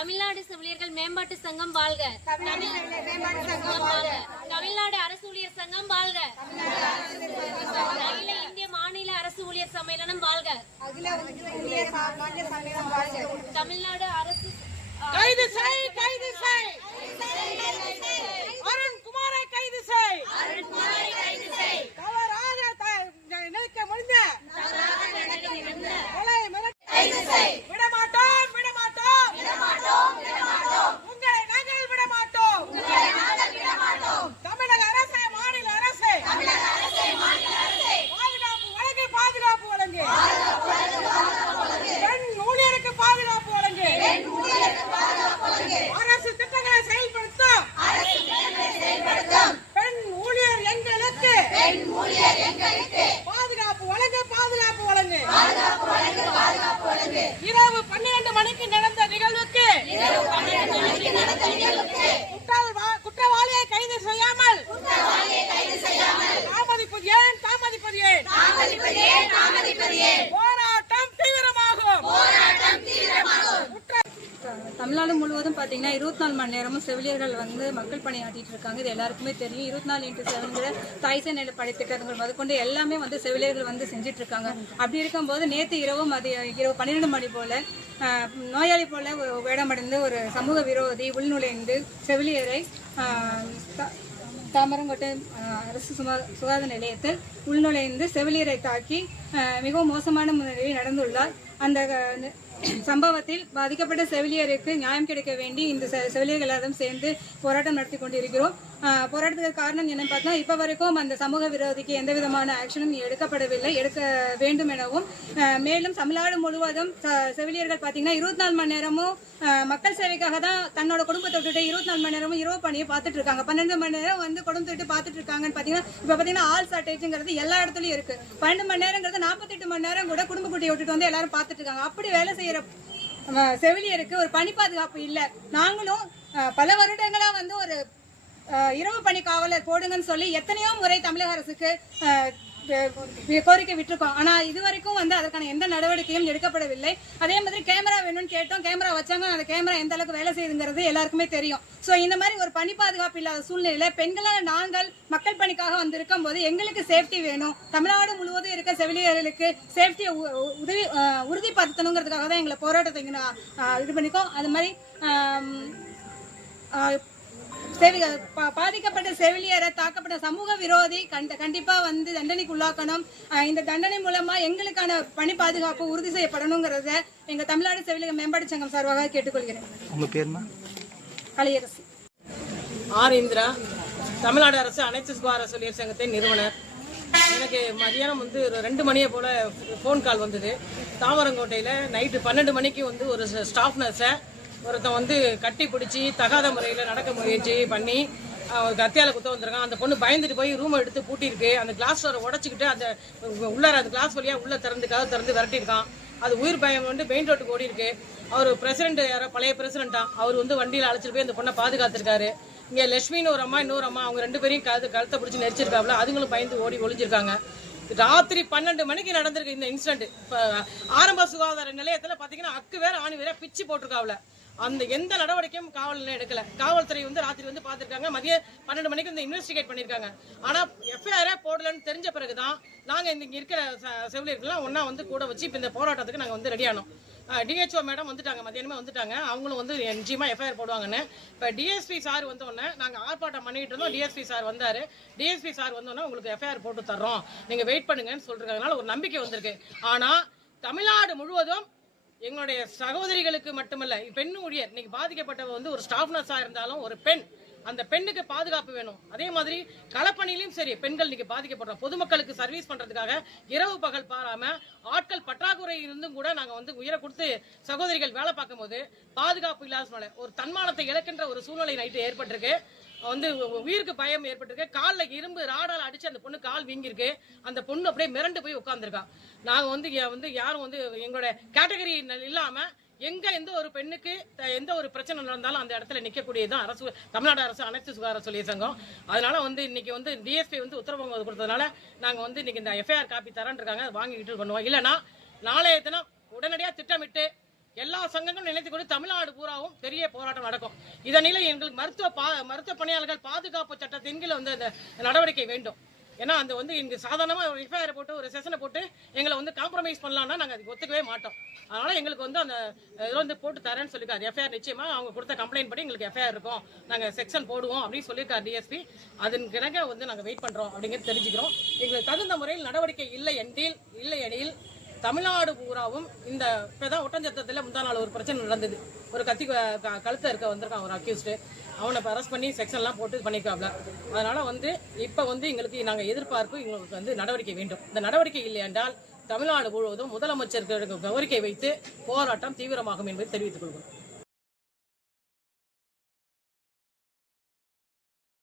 தமிழ்நாடு செவிலியர்கள் மேம்பாட்டு சங்கம் வாழ்க. வாழ்க. தமிழ்நாடு அரசு ஊழியர் சங்கம் வாழ்க. அகில இந்திய மாநில அரசு ஊழியர் சம்மேளனம் வாழ்க. தமிழ்நாடு அரசு தமிழ்நாடு முழுவதும் பார்த்தீங்கன்னா இருபத்தி நாலு மணி நேரமும் செவிலியர்கள் வந்து மக்கள் பணியாற்றிட்டு இருக்காங்க. இது எல்லாருக்குமே தெரியும். இருபத்தி நாலு இன்ட்டு செவன்கிற தாய்சை நில படைத்திட்டங்கள் முதற்கொண்டு எல்லாமே வந்து செவிலியர்கள் வந்து செஞ்சுட்டு இருக்காங்க. அப்படி இருக்கும்போது நேற்று இரவு மதிய இரவு பன்னிரெண்டு மணி போல நோயாளி போல ஒரு வேடமடைந்து ஒரு சமூக விரோதி உள்நுழைந்து செவிலியரை தாமரங்கோட்டை அரசு சுமா சுகாதார நிலையத்தில் உள்நுழைந்து செவிலியரை தாக்கி மிகவும் மோசமான முறையில் நடந்துள்ளார். அந்த சம்பவத்தில் பாதிக்கப்பட்ட செவிலியருக்கு நியாயம் கிடைக்க வேண்டி இந்த செவிலியர்கள் எல்லாரும் சேர்ந்து போராட்டம் நடத்தி கொண்டிருக்கிறோம். போராட்டத்துக்கு காரணம் என்னன்னு பார்த்தா இப்போ வரைக்கும் அந்த சமூக விரோதிக்கு எந்த விதமான ஆக்ஷனும் எடுக்கப்படவில்லை. எடுக்க வேண்டும் எனவும் மேலும் தமிழ்நாடு முழுவதும் ச- செவிலியர்கள் பார்த்தீங்கன்னா இருபத்தி நாலு மணி நேரமும் மக்கள் சேவைக்காக தான் தன்னோட குடும்பத்தை விட்டுட்டு இருபத்தி நாலு மணி நேரமும் இரவு பணியை பார்த்துட்டு இருக்காங்க. பன்னெண்டு மணி நேரம் வந்து குடும்பத்தை விட்டு பார்த்துட்டு இருக்காங்கன்னு பார்த்தீங்கன்னா இப்போ பார்த்தீங்கன்னா ஆல் ஷார்டேஜ்ங்கிறது எல்லா இடத்துலையும் இருக்கு. பன்னெண்டு மணி நேரங்கிறது நாற்பத்தெட்டு மணி நேரம் கூட குடும்ப குட்டியை விட்டுட்டு வந்து எல்லாரும் பார்த்துட்டு இருக்காங்க. அப்படி வேலை செய்யற செவிலியருக்கு ஒரு பணி பாதுகாப்பு இல்லை. நாங்களும் பல வருடங்களா வந்து ஒரு இரவு பணி காவலர் போடுங்கன்னு சொல்லி எத்தனையோ முறை தமிழக அரசுக்கு கோரிக்கை விட்டுருக்கோம். ஆனா இது வரைக்கும் வந்து அதற்கான எந்த நடவடிக்கையும் எடுக்கப்படவில்லை. அதே மாதிரி கேமரா வேணும்னு கேட்டோம். கேமரா வச்சாங்க. அந்த கேமரா எந்த அளவுக்கு வேலை செய்யுதுங்கிறது எல்லாருக்குமே தெரியும். ஸோ இந்த மாதிரி ஒரு பணி பாதுகாப்பு இல்லாத சூழ்நிலையில பெண்களான நாங்கள் மக்கள் பணிக்காக வந்திருக்கும் போது எங்களுக்கு சேஃப்டி வேணும். தமிழ்நாடு முழுவதும் இருக்க செவிலியர்களுக்கு சேஃப்டியை உதவி உறுதிப்படுத்தணுங்கிறதுக்காக தான் எங்களை போராட்டத்தை நான், இது பண்ணிக்கோம். அது மாதிரி பாதிக்கப்பட்ட செவிலியரை தாக்கப்பட்ட சமூக விரோதி கண்ட கண்டிப்பா வந்து தண்டனைக்கு உள்ளாக்கணும் இந்த தண்டனை மூலமா எங்களுக்கான பணி பாதுகாப்பு உறுதி செய்யப்படணுங்கிறத எங்க தமிழ்நாடு செவிலியர் மேம்பாட்டு சங்கம் சார்பாக கேட்டுக்கொள்கிறேன். உங்க பேருமா கலையரசி ஆர் இந்திரா தமிழ்நாடு அரசு அனைத்து சுகாதார சொல்லியர் சங்கத்தின் நிறுவனர். எனக்கு மதியானம் வந்து ஒரு ரெண்டு மணியை போல் ஃபோன் கால் வந்தது. தாமரங்கோட்டையில் நைட்டு பன்னெண்டு மணிக்கு வந்து ஒரு ஸ்டாஃப் நர்ஸை ஒருத்தன் வந்து கட்டி பிடிச்சி தகாத முறையில் நடக்க முயற்சி பண்ணி அவன் கத்தியால் குத்த வந்திருக்கான். அந்த பொண்ணு பயந்துட்டு போய் ரூமை எடுத்து பூட்டியிருக்கு. அந்த கிளாஸ் டோரை உடச்சிக்கிட்டு அந்த உள்ளார அந்த கிளாஸ் வழியாக உள்ளே திறந்துக்காக திறந்து விரட்டியிருக்கான். அது உயிர் பயம் வந்து மெயின் ரோட்டுக்கு ஓடி இருக்கு அவர் பிரசிடென்ட் யாரோ பழைய பிரசிடென்ட்டா அவர் வந்து வண்டியில் அழைச்சிட்டு போய் அந்த பொண்ணை பாதுகாத்துருக்காரு. இங்கே லட்சுமின்னு ஒரு அம்மா இன்னொரு அம்மா அவங்க ரெண்டு பேரையும் கழுத்து கழுத்தை பிடிச்சி நெரிச்சிருக்காப்ல அதுங்களும் பயந்து ஓடி ஒளிஞ்சிருக்காங்க. ராத்திரி பன்னெண்டு மணிக்கு நடந்திருக்கு இந்த இன்சிடென்ட் ஆரம்ப சுகாதார நிலையத்தில் பார்த்தீங்கன்னா அக்கு வேற ஆணி வேற பிச்சு போட்டிருக்காப்ல அந்த எந்த நடவடிக்கையும் காவல் நிலையம் எடுக்கல. காவல்துறை வந்து ராத்திரி வந்து பார்த்துருக்காங்க. மதியம் பன்னெண்டு மணிக்கு வந்து இன்வெஸ்டிகேட் பண்ணியிருக்காங்க. ஆனால் எஃப்ஐஆரே போடலன்னு தெரிஞ்ச பிறகு தான் நாங்கள் இங்கே இருக்கிற செவிலியர்கள்லாம் ஒன்றா வந்து கூட வச்சு இப்போ இந்த போராட்டத்துக்கு நாங்கள் வந்து ரெடி டிஹெச்ஓ மேடம் வந்துட்டாங்க. மதியானமே வந்துட்டாங்க. அவங்களும் வந்து நிச்சயமா எஃப்ஐஆர் போடுவாங்கன்னு. இப்போ டிஎஸ்பி சார் வந்தோடனே நாங்கள் ஆர்ப்பாட்டம் பண்ணிட்டு இருந்தோம். டிஎஸ்பி சார் வந்தார். டிஎஸ்பி சார் வந்தோடனே உங்களுக்கு எஃப்ஐஆர் போட்டு தர்றோம். நீங்கள் வெயிட் பண்ணுங்கன்னு சொல்றதுனால ஒரு நம்பிக்கை வந்திருக்கு. ஆனால் தமிழ்நாடு முழுவதும் எங்களுடைய சகோதரிகளுக்கு மட்டுமல்ல பெண் ஊழியர் இன்னைக்கு பாதிக்கப்பட்டவ வந்து ஒரு ஸ்டாஃப் நர்ஸாக இருந்தாலும் ஒரு பெண் அந்த பெண்ணுக்கு பாதுகாப்பு வேணும். அதே மாதிரி களப்பணியிலும் சரி பெண்கள் இன்னைக்கு பாதிக்கப்படுறோம். பொதுமக்களுக்கு சர்வீஸ் பண்றதுக்காக இரவு பகல் பாராம ஆட்கள் பற்றாக்குறை இருந்தும் கூட நாங்க வந்து உயிரை கொடுத்து சகோதரிகள் வேலை பார்க்கும்போது பாதுகாப்பு இல்லாத ஒரு தன்மானத்தை இழக்கின்ற ஒரு சூழ்நிலை நைட்டு ஏற்பட்டிருக்கு. வந்து உயிருக்கு பயம் ஏற்பட்டிருக்கு. காலில் இரும்பு ராடால் அடிச்சு அந்த பொண்ணு கால் வீங்கிருக்கு அந்த பொண்ணு அப்படியே மிரண்டு போய் உட்காந்துருக்கா நாங்கள் வந்து வந்து யாரும் வந்து எங்களோட கேட்டகரி இல்லாமல் எங்க எந்த ஒரு பெண்ணுக்கு எந்த ஒரு பிரச்சனை நடந்தாலும் அந்த இடத்துல நிற்கக்கூடியதுதான் அரசு தமிழ்நாடு அரசு அனைத்து சுகாதார சொல்லிய சங்கம். அதனால வந்து இன்னைக்கு வந்து டிஎஸ்பி வந்து உத்தரவு கொடுத்ததுனால நாங்கள் வந்து இன்னைக்கு இந்த எஃப்ஐஆர் காப்பி தரேன் இருக்காங்க அதை வாங்கிட்டு பண்ணுவோம் இல்லைன்னா நாளைய தினம் உடனடியாக திட்டமிட்டு எல்லா சங்கங்களும் நினைத்து கொண்டு தமிழ்நாடு பூராவும் பெரிய போராட்டம் நடக்கும். இதனில எங்களுக்கு மருத்துவ பா மருத்துவ பணியாளர்கள் பாதுகாப்பு சட்டத்தின் கீழ் வந்து அந்த நடவடிக்கை வேண்டும். ஏன்னா அந்த வந்து இங்க சாதாரணமாக ஒரு எஃப்ஐஆர் போட்டு ஒரு செஷனை போட்டு எங்களை வந்து காம்ப்ரமைஸ் பண்ணலாம்னா நாங்கள் அதுக்கு ஒத்துக்கவே மாட்டோம். அதனால் எங்களுக்கு வந்து அந்த இதில் வந்து போட்டு தரேன்னு சொல்லியிருக்காரு. எஃப்ஐஆர் நிச்சயமாக அவங்க கொடுத்த கம்ப்ளைண்ட் படி எங்களுக்கு எஃப்ஐஆர் இருக்கும். நாங்கள் செக்ஷன் போடுவோம் அப்படின்னு சொல்லியிருக்காரு டிஎஸ்பி அதன் கிணக்க வந்து நாங்கள் வெயிட் பண்ணுறோம் அப்படிங்கிறது தெரிஞ்சுக்கிறோம். எங்களுக்கு தகுந்த முறையில் நடவடிக்கை இல்லை என்றில் இல்லை எனில் தமிழ்நாடு பூராவும் இந்த இப்பதான் ஒட்டஞ்சத்தத்தில் முந்தா நாள் ஒரு பிரச்சனை நடந்தது. ஒரு கத்தி க- கழுத்தை இருக்க வந்திருக்கான் ஒரு அக்யூஸ்டு அவனை இப்போ அரெஸ்ட் பண்ணி செக்ஷன்லாம் போட்டு பண்ணிக்காப்ல அதனால வந்து இப்போ வந்து எங்களுக்கு நாங்கள் எதிர்பார்ப்பு எங்களுக்கு வந்து நடவடிக்கை வேண்டும். இந்த நடவடிக்கை இல்லை என்றால் தமிழ்நாடு முழுவதும் முதலமைச்சருக்கு கோரிக்கை வைத்து போராட்டம் தீவிரமாகும் என்பதை தெரிவித்துக் கொள்கிறோம்.